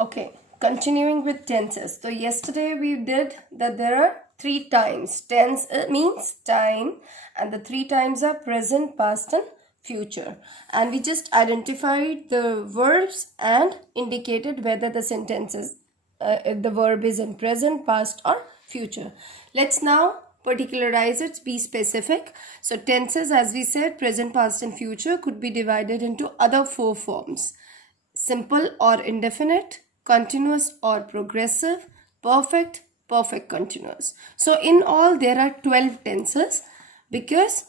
Okay, continuing with tenses. So yesterday we did that there are 3 times. Tense means time, and the 3 times are present, past and future. And we just identified the verbs and indicated whether the sentence is the verb is in present, past or future. Let's now particularize it, be specific. So tenses, as we said, present, past and future could be divided into other 4 forms: simple or indefinite, continuous or progressive, perfect, perfect continuous. So in all there are 12 tenses because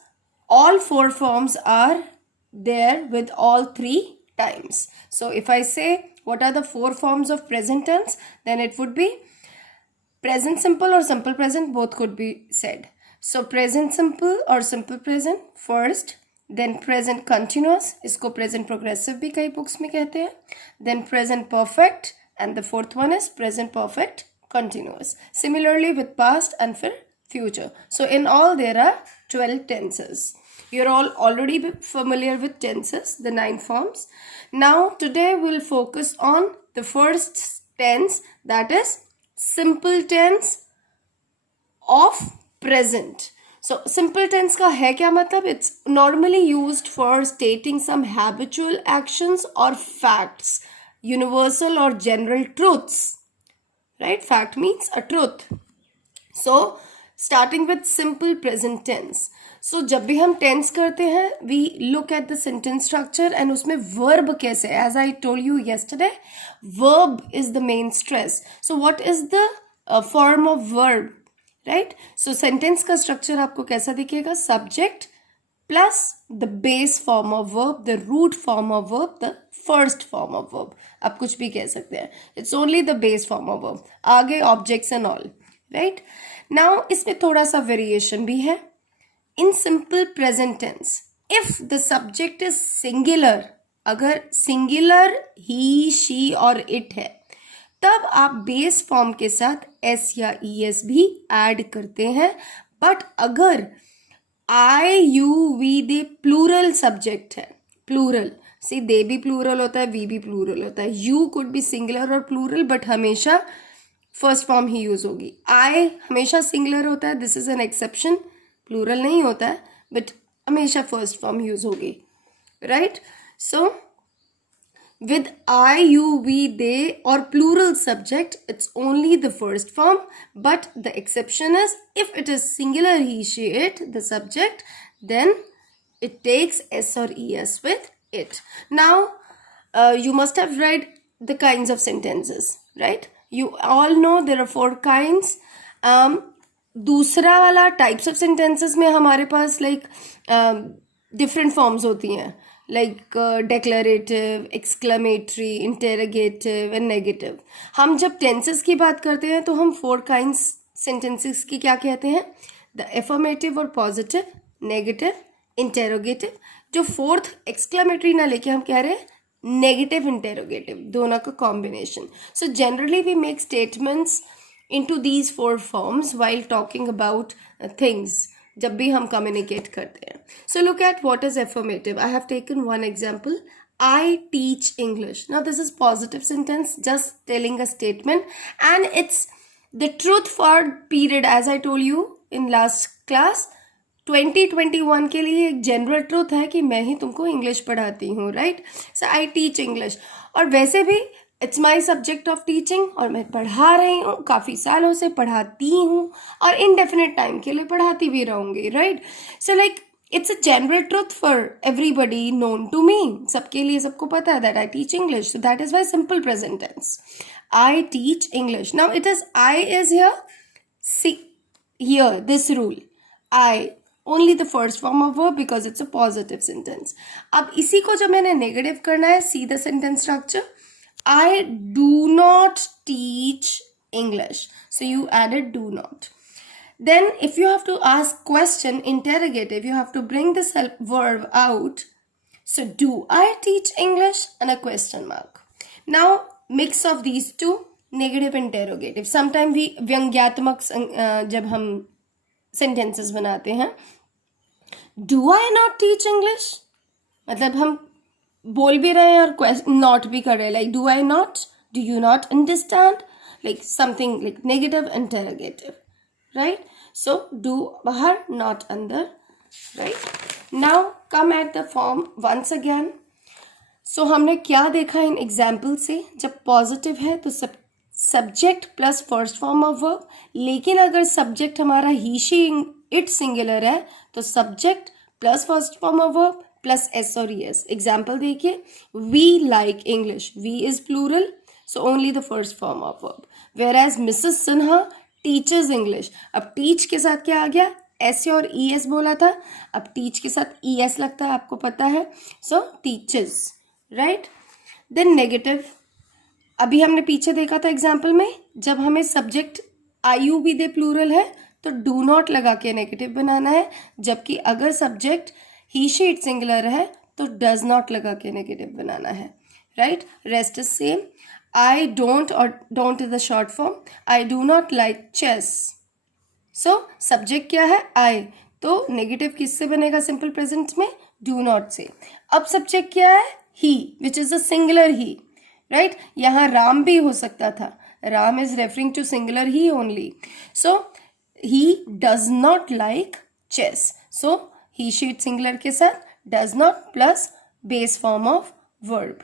all 4 forms are there with all 3 times. So if I say what are the 4 forms of present tense, then it would be present simple or simple present, both could be said. So present simple or simple present first, then present continuous, इसको present progressive भी कई books में कहते हैं, then present perfect, and the fourth one is present perfect continuous. Similarly with past and for future. So in all there are 12 tenses. You're all already familiar with tenses, the 9 forms. Now today we'll focus on the first tense, that is simple tense of present. So simple tense का है क्या मतलब? It's normally used for stating some habitual actions or facts, universal or general truths. Right? Fact means a truth. So starting with simple present tense. So जब भी हम tense करते हैं, we look at the sentence structure and उसमें verb कैसे? As I told you yesterday, verb is the main stress. So what is the form of verb? Right? So sentence का structure आपको कैसा दिखेगा? Subject plus the base form of verb, the root form of verb, the first form of verb. आप कुछ भी कह सकते हैं. It's only the base form of verb. आगे objects and all. Right? Now इसमें थोड़ा सा variation भी है. In simple present tense, if the subject is singular, अगर singular he, she और it है, तब आप बेस फॉर्म के साथ एस या es भी ऐड करते हैं. बट अगर I you we they plural subject है, प्लूरल, सी दे भी प्लूरल होता है, वी भी प्लूरल होता है, यू कुड बी सिंगुलर और प्लूरल, बट हमेशा फर्स्ट फॉर्म ही यूज होगी. आई हमेशा सिंगुलर होता है, this is an exception, plural नहीं होता है, बट हमेशा फर्स्ट फॉर्म यूज होगी. Right? So with I, you, we, they or plural subject, it's only the first form, but the exception is if it is singular he, she, it, the subject, then it takes s or es with it. Now, you must have read the kinds of sentences, right? You all know there are 4 kinds. दूसरा वाला types of sentences में हमारे पास like different forms होती हैं, like declarative, exclamatory, interrogative and negative. हम जब tenses की बात करते हैं तो हम 4 kinds sentences की क्या कहते हैं? The affirmative और positive, negative, interrogative. जो 4th exclamatory ना लेके हम कह रहे हैं negative interrogative, दोनों का combination. So generally we make statements into these 4 forms while talking about things जब भी हम communicate करते हैं. So look at what is affirmative. I have taken one example. I teach English. Now this is positive sentence, just telling a statement, and it's the truth for period, as I told you in last class. 2021 के लिए एक general truth है कि मैं ही तुमको English पढ़ाती हूँ. Right? सो आई teach English. और वैसे भी it's my subject of teaching, और मैं पढ़ा रही हूँ, काफ़ी सालों से पढ़ाती हूँ और इनडेफिनेट टाइम के लिए पढ़ाती भी रहूँगी. Right? So like it's a general truth for everybody known to me. सबके लिए सबको पता है that I teach English. So that is why simple present tense. I teach English. Now it is I is here this rule. I only the first form of verb because it's a positive sentence. अब इसी को जब मैंने negative करना है, see the sentence structure. I do not teach English. So you added do not. Then if you have to ask question, interrogative, you have to bring this verb out. So do I teach English and a question mark. Now mix of these two, negative interrogative. Sometimes we व्यंग्यात्मक जब हम sentences बनाते हैं, do I not teach English? मतलब हम बोल भी रहे हैं और नॉट भी कर रहे हैं, like do I not do you not understand, like something like negative interrogative, right? So do bahar, not under, right? Now come at the form once again. So हमने क्या देखा इन एग्जाम्पल से, जब positive है तो subject plus first form of verb, लेकिन अगर subject हमारा ही शी इट सिंगुलर है तो subject plus first form of verb plus S और एस. एग्जाम्पल देखिए, we like English, we is plural, so only the first form of verb. Whereas Mrs Sinha teachers English, अब teach के साथ क्या आ गया, S और ई एस बोला था, अब टीच के साथ ई एस लगता है, आपको पता है, so teachers, right. Then negative, अभी हमने पीछे देखा था एग्जाम्पल में, जब हमें सब्जेक्ट आयु भी दे प्लूरल है तो डू नॉट लगा के नेगेटिव बनाना है, जबकि अगर subject he she it singular है तो डज नॉट लगा के नेगेटिव बनाना है, right. Rest is same. I don't, और don't is the short form, I do not like chess. So subject क्या है, आई, तो नेगेटिव किससे बनेगा सिंपल प्रेजेंट में, डू नॉट से. अब सब्जेक्ट क्या है, he, which is a singular he, right. यहाँ राम भी हो सकता था, Ram is referring to singular he only. So he does not like chess, so he she it singular के साथ does not plus base form of verb,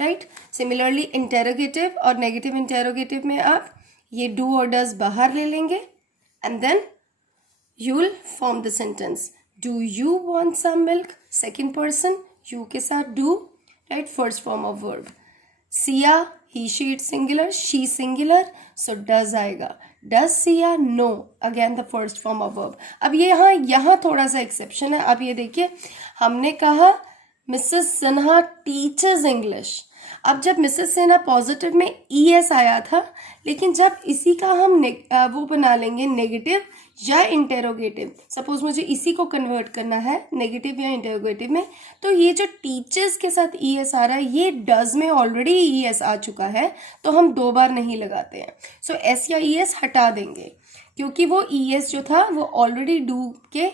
right. Similarly interrogative और negative interrogative में आप ये डू और डज बाहर ले लेंगे and then you will form the sentence. Do you want some milk? Second person, you के साथ do, right? First form of verb. Sia, he, she, it singular, she singular, so does आएगा. Does Sia? No. Again the first form of verb. अब ये यहाँ थोड़ा सा exception है. अब ये देखिए, हमने कहा मिसेस सिन्हा टीचर्स इंग्लिश. अब जब मिसेस सिन्हा पॉजिटिव में ई एस आया था, लेकिन जब इसी का हम वो बना लेंगे नेगेटिव या इंटेरोगेटिव, सपोज मुझे इसी को कन्वर्ट करना है नेगेटिव या इंटेरोगेटिव में, तो ये जो टीचर्स के साथ ई एस आ रहा है, ये डज में ऑलरेडी ई एस आ चुका है, तो हम दो बार नहीं लगाते हैं. सो एस या ई एस हटा देंगे, क्योंकि वो ई एस जो था वो ऑलरेडी डू के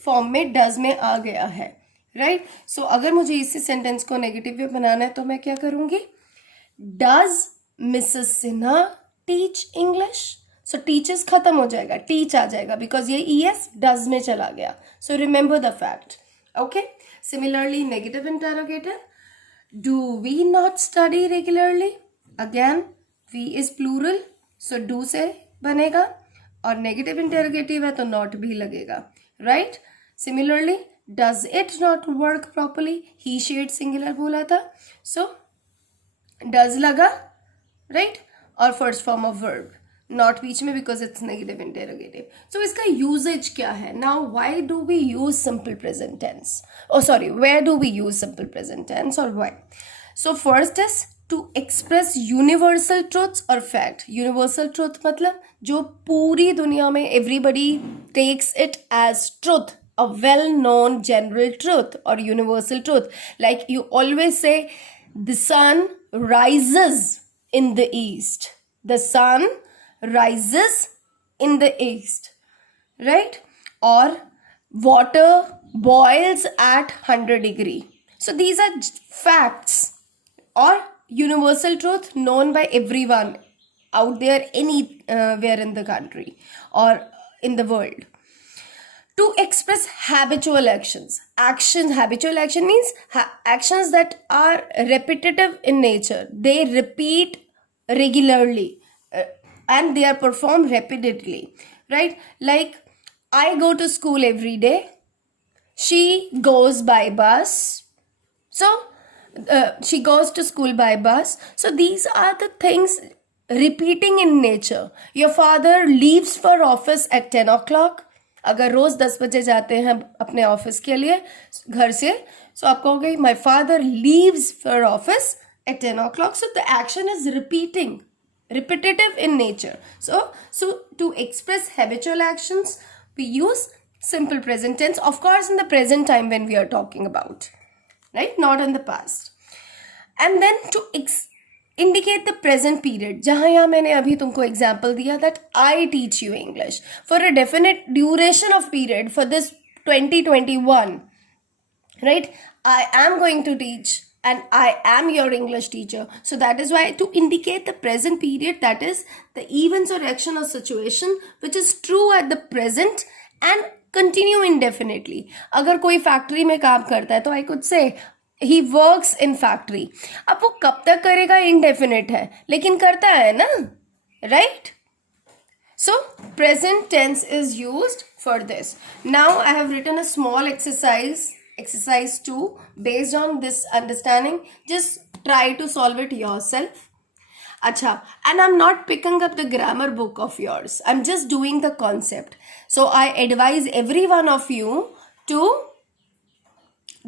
फॉर्म में डज में आ गया है, राइट. सो अगर मुझे इसी सेंटेंस को नेगेटिव में बनाना है तो मैं क्या करूंगी, does Mrs Sinha teach English. So teachers खत्म हो जाएगा, टीच आ जाएगा, बिकॉज ये ई एस डज में चला गया. So remember the fact, okay. Similarly negative interrogative, do we not study regularly, again we is plural, so do से बनेगा, और नेगेटिव इंटरोगेटिव है तो नॉट भी लगेगा, right. Similarly does it not work properly, he she it singular बोला था, so does लगा, राइट, और first form of verb, not बीच में because it's negative interrogative. So इसका यूजेज क्या है. Now why do we use simple present tense, oh sorry, where do we use simple present tense और why. So first is to express universal truths और fact. Universal truth मतलब जो पूरी दुनिया में everybody takes it as truth, a well-known general truth or universal truth. Like you always say, the sun rises in the east. The sun rises in the east, right? Or water boils at 100 degree. So these are facts or universal truth known by everyone out there, anywhere in the country or in the world. To express habitual actions. Habitual action means actions that are repetitive in nature. They repeat regularly and they are performed repeatedly, right? Like I go to school every day. She goes by bus. So she goes to school by bus. So these are the things repeating in nature. Your father leaves for office at 10 o'clock. अगर रोज 10 बजे जाते हैं अपने office के लिए घर से, सो आप कहोगे my father leaves for office at 10 o'clock. So the action is repeating, repetitive in nature. So to express habitual actions, we use simple present tense, of course in the present time when we are talking about, right, not in the past. And then to indicate the present period, जहाँ यहाँ मैंने अभी तुमको example दिया that I teach you English for a definite duration of period for this 2021, right? I am going to teach and I am your English teacher. So that is why, to indicate the present period, that is the events or action or situation which is true at the present and continue indefinitely. अगर कोई factory में काम करता है तो I could say he works in factory. अब वो कब तक करेगा indefinite है, लेकिन करता है ना, right? So present tense is used for this. Now I have written a small exercise 2, based on this understanding. Just try to solve it yourself. Acha, and I'm not picking up the grammar book of yours. I'm just doing the concept. So I advise every one of you to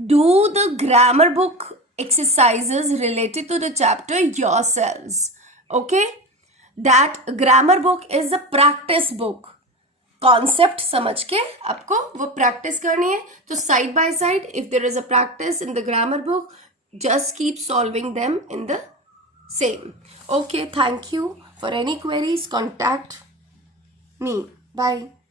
do the grammar book exercises related to the chapter yourselves. Okay? That grammar book is a practice book. Concept समझ के आपको वो practice करनी है. तो side by side, if there is a practice in the grammar book, just keep solving them in the same. Okay, thank you. For any queries, contact me. Bye.